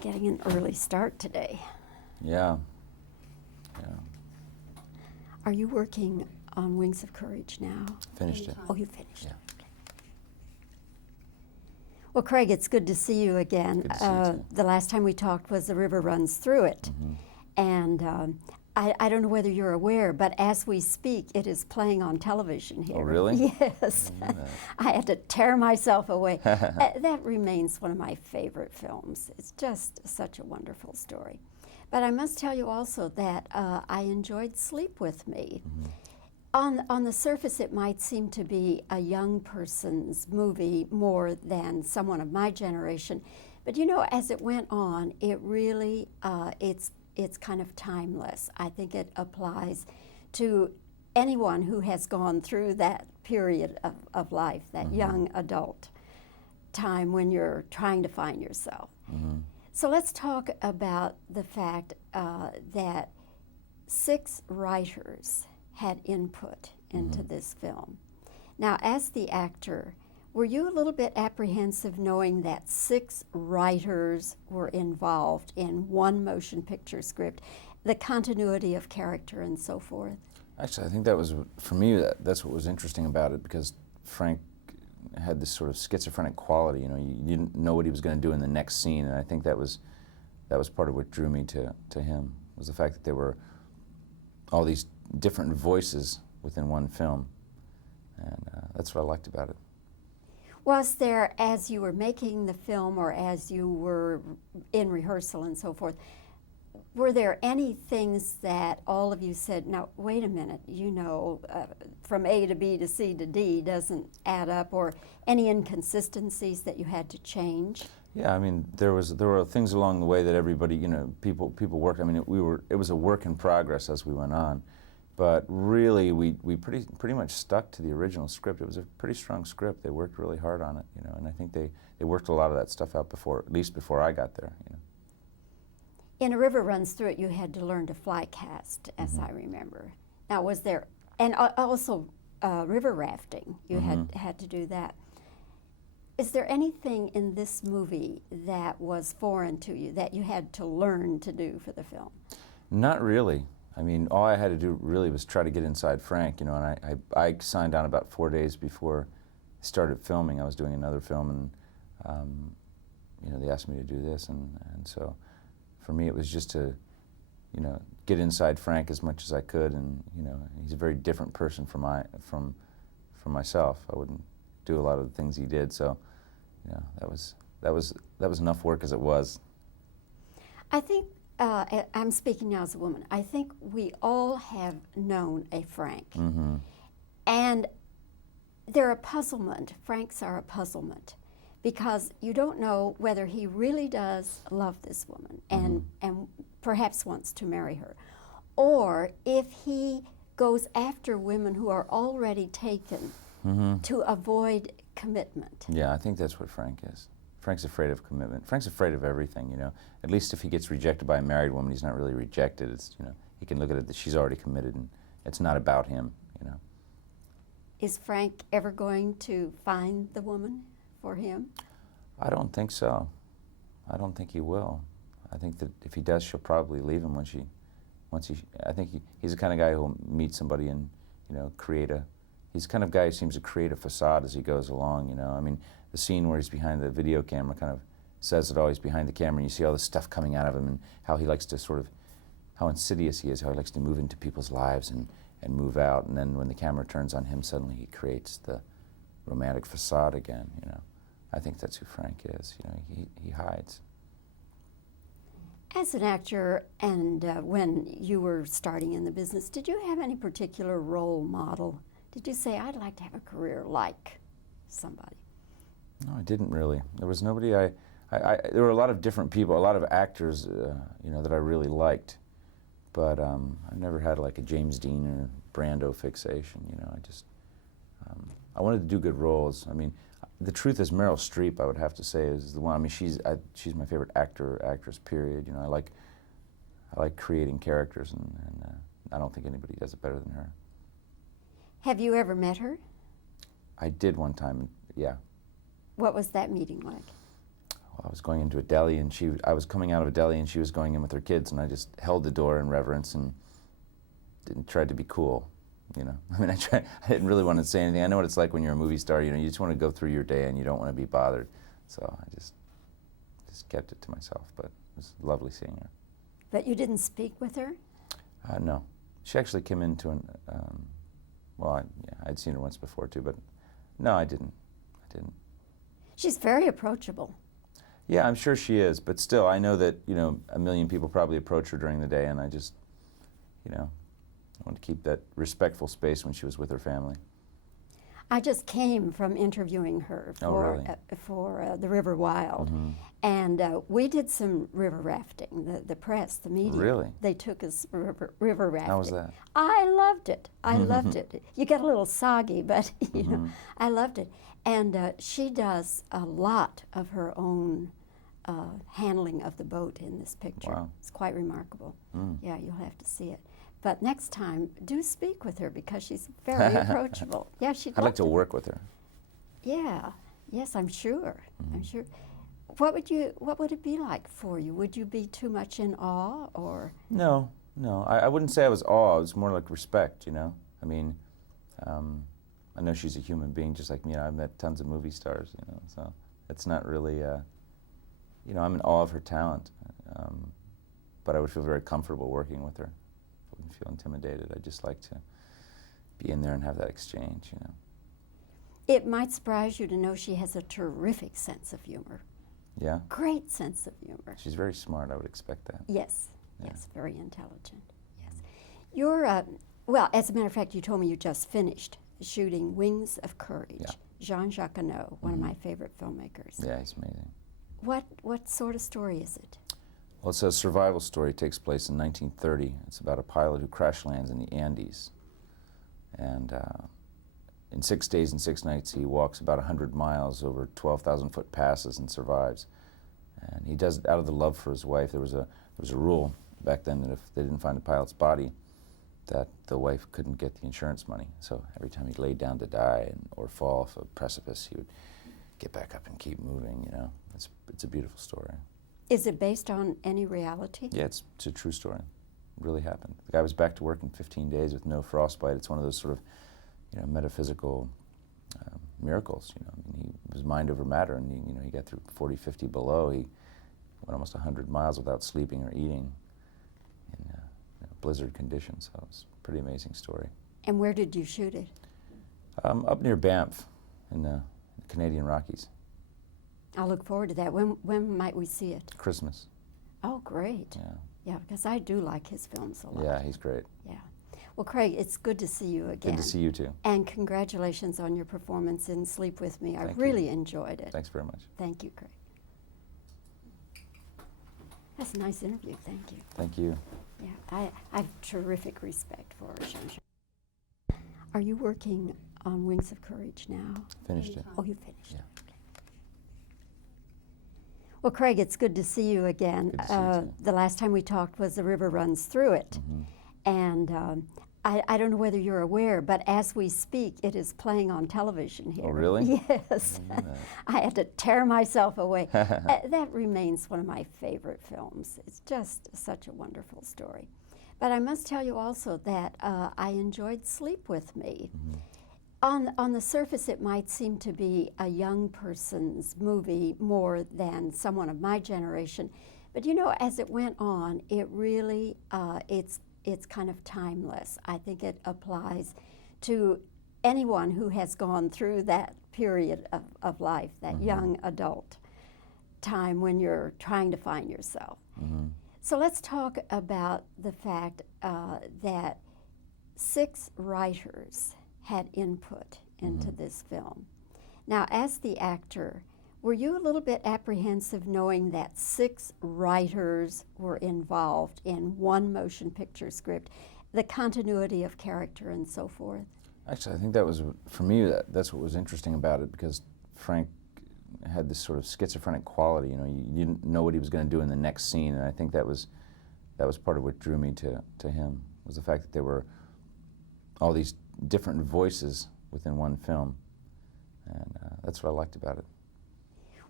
getting an early start today. Yeah. Are you working on Wings of Courage now? Finished it. Oh, you finished Yeah. it. Okay. Well, Craig, it's good to see you again. Good to see you too. The last time we talked was The River Runs Through It. Mhm. And I don't know whether you're aware, but as we speak, it is playing on television here. Oh, really? Yes. I didn't know that. I had to tear myself away. That remains one of my favorite films. It's just such a wonderful story. But I must tell you also that I enjoyed Sleep With Me. Mhm. On the surface, it might seem to be a young person's movie more than someone of my generation. But you know, as it went on, it really, it's kind of timeless. I think it applies to anyone who has gone through that period of life, that young adult time when you're trying to find yourself. Mhm. So let's talk about the fact that 6 writers had input into this film. Now, as the actor, were you a little bit apprehensive knowing that 6 writers were involved in one motion picture script, the continuity of character and so forth? Actually, I think that was, for me, that's what was interesting about it, because Frank had this sort of schizophrenic quality. You know, you didn't know what he was going to do in the next scene, and I think that was part of what drew me to him, was the fact that there were all these different voices within one film, and that's what I liked about it. Was there, as you were making the film or as you were in rehearsal and so forth, were there any things that all of you said, now, wait a minute, you know, from A to B to C to D doesn't add up, or any inconsistencies that you had to change? Yeah, I mean, there were things along the way that everybody, you know, people worked. I mean, it was a work in progress as we went on, but really we pretty much stuck to the original script. It was a pretty strong script. They worked really hard on it, you know, and I think they worked a lot of that stuff out before, at least before I got there, you know. In A River Runs Through It, you had to learn to fly cast, as I remember. Now, was there, and also river rafting, you had to do that. Is there anything in this movie that was foreign to you that you had to learn to do for the film? Not really. I mean, all I had to do really was try to get inside Frank, you know, and I signed on about 4 days before I started filming. I was doing another film, and you know, they asked me to do this, and so for me it was just to, you know, get inside Frank as much as I could, and you know, he's a very different person from myself. I wouldn't do a lot of the things he did, so you know, that was enough work as it was. I think, I'm speaking now as a woman, I think we all have known a Frank. And they're a puzzlement. Franks are a puzzlement, because you don't know whether he really does love this woman and perhaps wants to marry her, or if he goes after women who are already taken to avoid commitment. Yeah, I think that's what Frank is. Frank's afraid of commitment. Frank's afraid of everything, you know. At least if he gets rejected by a married woman, he's not really rejected. It's, you know, he can look at it that she's already committed, and it's not about him, you know. Is Frank ever going to find the woman for him? I don't think so. I don't think he will. I think that if he does, she'll probably leave him I think he's the kind of guy who'll meet somebody and, you know, he's the kind of guy who seems to create a facade as he goes along, you know. I mean, the scene where he's behind the video camera kind of says it all. He's behind the camera, and you see all this stuff coming out of him, and how he likes to sort of, how insidious he is, how he likes to move into people's lives and move out, and then when the camera turns on him, suddenly he creates the romantic facade again, you know. I think that's who Frank is, you know, he hides. As an actor, and when you were starting in the business, did you have any particular role model? Did you say, I'd like to have a career like somebody? No, I didn't really. There was nobody there were a lot of different people, a lot of actors, you know, that I really liked, but I never had like a James Dean or Brando fixation, you know. I wanted to do good roles. I mean, the truth is Meryl Streep, I would have to say, is the one. I mean, she's my favorite actress, period. You know, I like creating characters, and I don't think anybody does it better than her. Have you ever met her? I did one time, yeah. What was that meeting like? I was going into a deli, and I was coming out of a deli, and she was going in with her kids, and I just held the door in reverence and tried to be cool, you know. I mean, I didn't really want to say anything. I know what it's like when you're a movie star, you know, you just want to go through your day and you don't want to be bothered. So I just kept it to myself, but it was lovely seeing her. But you didn't speak with her? No. She actually came into I'd seen her once before too, but no, I didn't. She's very approachable. Yeah, I'm sure she is, but still, I know that, you know, a million people probably approach her during the day, and I just, you know, I want to keep that respectful space when she was with her family. I just came from interviewing her for, for the River Wild, and we did some river rafting. The press, the media, Really? They took us river rafting. How was that? I loved it. I loved it. You get a little soggy, but you know, I loved it. And she does a lot of her own handling of the boat in this picture. Wow. It's quite remarkable. Yeah, you'll have to see it. But next time, do speak with her because she's very approachable. Yeah, she'd I'd like to work with her. Yeah, yes, I'm sure. I'm sure. What would it be like for you? Would you be too much in awe, or? No. I wouldn't say I was awe. It was more like respect, you know. I mean, I know she's a human being just like me. I've met tons of movie stars, you know, so it's not really, you know, I'm in awe of her talent, but I would feel very comfortable working with her. I wouldn't feel intimidated. I'd just like to be in there and have that exchange, you know. It might surprise you to know she has a terrific sense of humor. Yeah? Great sense of humor. She's very smart. I would expect that. Yes, Yeah. yes, very intelligent. Yes. You're, well, as a matter of fact, you told me you just finished shooting Wings of Courage. Yeah. Jean-Jacques Annaud, one of my favorite filmmakers. Yeah, he's amazing. What sort of story is it? Well, it's a survival story. It takes place in 1930. It's about a pilot who crash lands in the Andes. And in 6 days and 6 nights, he walks about 100 miles over 12,000-foot passes and survives. And he does it out of the love for his wife. There was a rule back then that if they didn't find the pilot's body, that the wife couldn't get the insurance money. So every time he laid down to die or fall off a precipice, he would get back up and keep moving, you know. It's a beautiful story. Is it based on any reality? Yeah, it's a true story. It really happened. The guy was back to work in 15 days with no frostbite. It's one of those sort of, you know, metaphysical miracles, you know. I mean, he was mind over matter, and he, you know, he got through 40, 50 below. He went almost 100 miles without sleeping or eating in you know, blizzard conditions. So it was a pretty amazing story. And where did you shoot it? Up near Banff in the Canadian Rockies. I'll look forward to that. When might we see it? Christmas. Oh, great. Yeah. Yeah, because I do like his films a lot. Yeah, he's great. Yeah. Well, Craig, it's good to see you again. Good to see you too. And congratulations on your performance in Sleep With Me. I Thank you. really enjoyed it. Thanks very much. Thank you, Craig. That's a nice interview. Thank you. Thank you. Yeah, I have terrific respect for Jean-Jacques. Are you working on Wings of Courage now? Finished it. Oh, you finished. Yeah. Okay. Well, Craig, it's good to see you again. Good to see you too. The last time we talked was The River Runs Through It. And I don't know whether you're aware, but as we speak, it is playing on television here. Oh, really? Yes. I had to tear myself away. That remains one of my favorite films. It's just such a wonderful story. But I must tell you also that I enjoyed Sleep With Me. On the surface, it might seem to be a young person's movie more than someone of my generation. But you know, as it went on, it really, it's kind of timeless. I think it applies to anyone who has gone through that period of life, that young adult time when you're trying to find yourself. So let's talk about the fact that 6 writers had input into this film. Now, as the actor, were you a little bit apprehensive knowing that 6 writers were involved in one motion picture script, the continuity of character and so forth? Actually, I think that was, for me, that's what was interesting about it, because Frank had this sort of schizophrenic quality. You know, you didn't know what he was going to do in the next scene, and I think that was part of what drew me to him, was the fact that there were all these different voices within one film, and that's what I liked about it.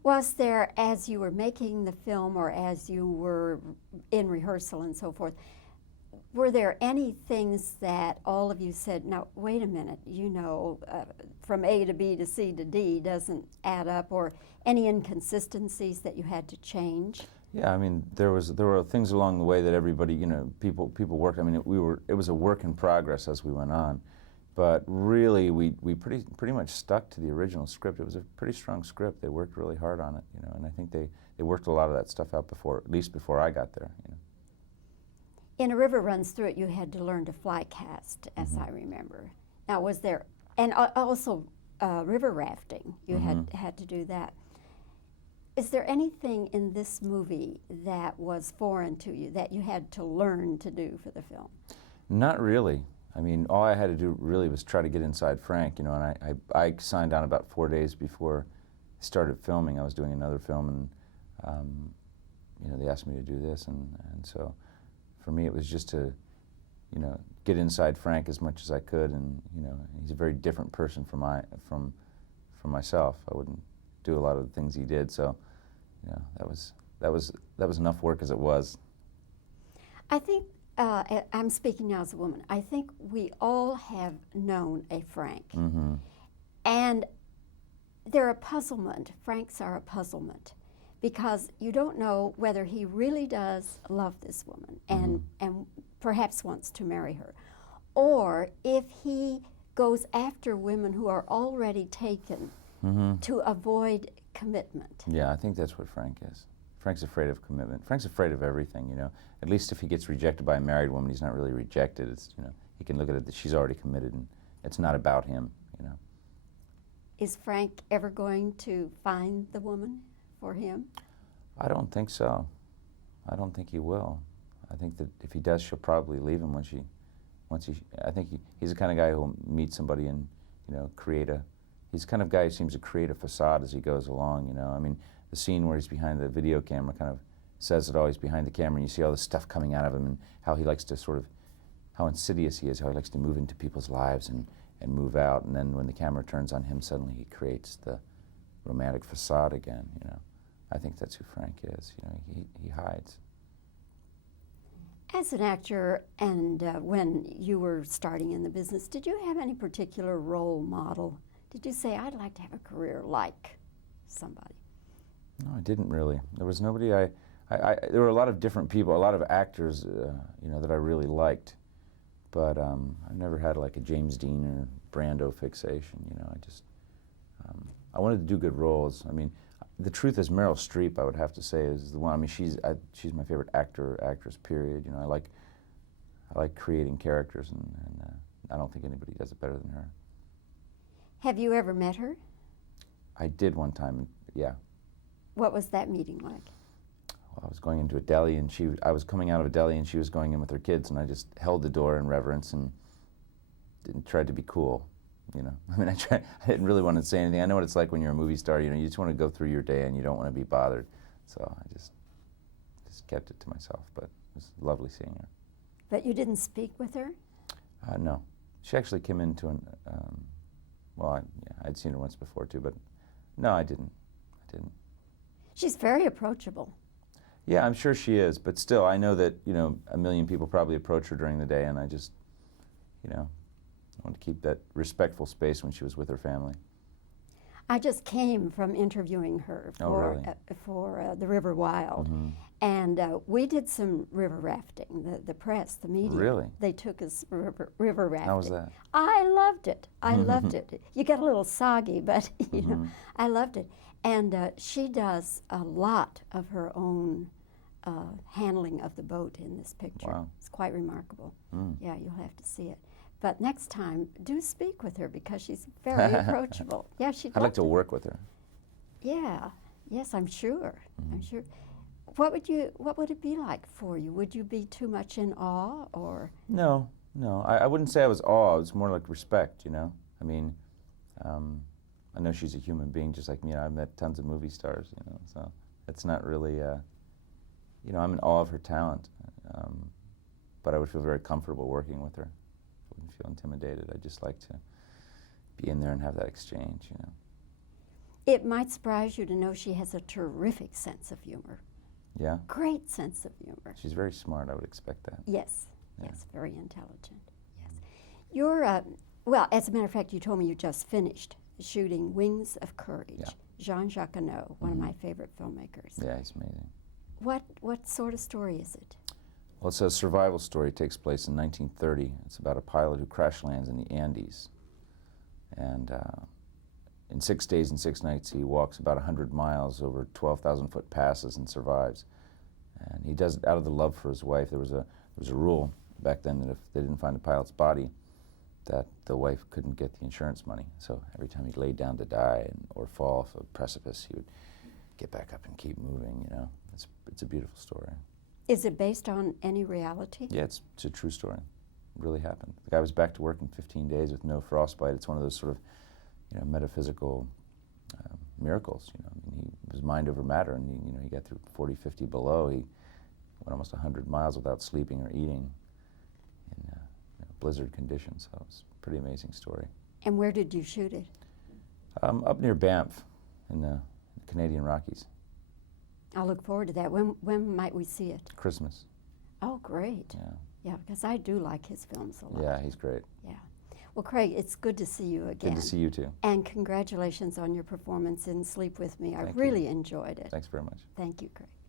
Was there, as you were making the film or as you were in rehearsal and so forth, were there any things that all of you said, now, wait a minute, from A to B to C to D doesn't add up, or any inconsistencies that you had to change? Yeah, I mean, there were things along the way that everybody, people worked. I mean, it was a work in progress as we went on, but really we pretty much stuck to the original script. It was a pretty strong script. They worked really hard on it, and I think they worked a lot of that stuff out at least before I got there. In A River Runs Through It, you had to learn to fly cast, as I remember. Now, was there, and also river rafting, you had to do that. Is there anything in this movie that was foreign to you that you had to learn to do for the film? Not really. I mean, all I had to do really was try to get inside Frank, and I signed on about 4 days before I started filming. I was doing another film, and they asked me to do this, and so for me it was just to, get inside Frank as much as I could, and he's a very different person from myself. I wouldn't do a lot of the things he did, so that was enough work as it was. I think I'm speaking now as a woman. I think we all have known a Frank, and they're a puzzlement. Franks are a puzzlement because you don't know whether he really does love this woman and perhaps wants to marry her, or if he goes after women who are already taken to avoid commitment. Yeah, I think that's what Frank is. Frank's afraid of commitment. Frank's afraid of everything, At least if he gets rejected by a married woman, he's not really rejected. It's, he can look at it that she's already committed, and it's not about him, Is Frank ever going to find the woman for him? I don't think so. I don't think he will. I think that if he does, she'll probably leave him I think he's the kind of guy who'll meet somebody and, he's the kind of guy who seems to create a facade as he goes along, I mean, the scene where he's behind the video camera kind of says it all. He's behind the camera and you see all this stuff coming out of him and how he likes to how insidious he is, how he likes to move into people's lives and move out. And then when the camera turns on him, suddenly he creates the romantic facade again, I think that's who Frank is, he hides. As an actor and when you were starting in the business, did you have any particular role model? Did you say, I'd like to have a career like somebody? No, I didn't really. There was nobody there were a lot of different people, a lot of actors, that I really liked, but I never had like a James Dean or Brando fixation, I wanted to do good roles. I mean, the truth is Meryl Streep, I would have to say, is the one. I mean, she's my favorite actress, period. I like creating characters, and I don't think anybody does it better than her. Have you ever met her? I did one time, yeah. What was that meeting like? Well, I was going into a deli, and I was coming out of a deli, and she was going in with her kids, and I just held the door in reverence and tried to be cool. I mean, I didn't really want to say anything. I know what it's like when you're a movie star. You just want to go through your day and you don't want to be bothered. So I just kept it to myself. But it was lovely seeing her. But you didn't speak with her? No, she actually came into I'd seen her once before too, but no, I didn't. She's very approachable. Yeah, I'm sure she is. But still, I know that a million people probably approach her during the day, and I just, I wanted to keep that respectful space when she was with her family. I just came from interviewing her for The River Wild, and we did some river rafting. The press, the media, really? They took us river rafting. How was that? I loved it. I loved it. You get a little soggy, but I loved it. And she does a lot of her own handling of the boat in this picture. Wow. It's quite remarkable. Yeah, you'll have to see it. But next time, do speak with her because she's very approachable. Yeah, she'd I'd like to work with her. Yeah, yes, I'm sure. I'm sure. What would it be like for you? Would you be too much in awe, or? No. I wouldn't say I was awe. It was more like respect. I mean, I know she's a human being just like me. I've met tons of movie stars. So it's not really. I'm in awe of her talent, but I would feel very comfortable working with her. I wouldn't feel intimidated. I'd just like to be in there and have that exchange. It might surprise you to know she has a terrific sense of humor. Yeah? Great sense of humor. She's very smart, I would expect that. Yes, Yeah. yes, very intelligent. Yes. You're, well, as a matter of fact, you told me you just finished shooting Wings of Courage. Yeah. Jean-Jacques Annaud, one of my favorite filmmakers. Yeah, he's amazing. What sort of story is it? Well, it's a survival story. It takes place in 1930. It's about a pilot who crash lands in the Andes. And in 6 days and 6 nights, he walks about 100 miles over 12,000-foot passes and survives. And he does it out of the love for his wife. There was a rule back then that if they didn't find the pilot's body, that the wife couldn't get the insurance money. So every time he laid down to die or fall off a precipice, he would get back up and keep moving, you know. It's a beautiful story. Is it based on any reality? Yeah, it's a true story. It really happened. The guy was back to work in 15 days with no frostbite. It's one of those sort of, you know, metaphysical miracles, you know. I mean, he was mind over matter, and he got through 40, 50 below. He went almost 100 miles without sleeping or eating in blizzard conditions. So it's a pretty amazing story. And where did you shoot it? Up near Banff in the Canadian Rockies. I'll look forward to that. When might we see it? Christmas. Oh, great. Yeah. Yeah, because I do like his films a lot. Yeah, he's great. Yeah. Well, Craig, it's good to see you again. Good to see you too. And congratulations on your performance in Sleep With Me. I Thank you. really enjoyed it. Thanks very much. Thank you, Craig.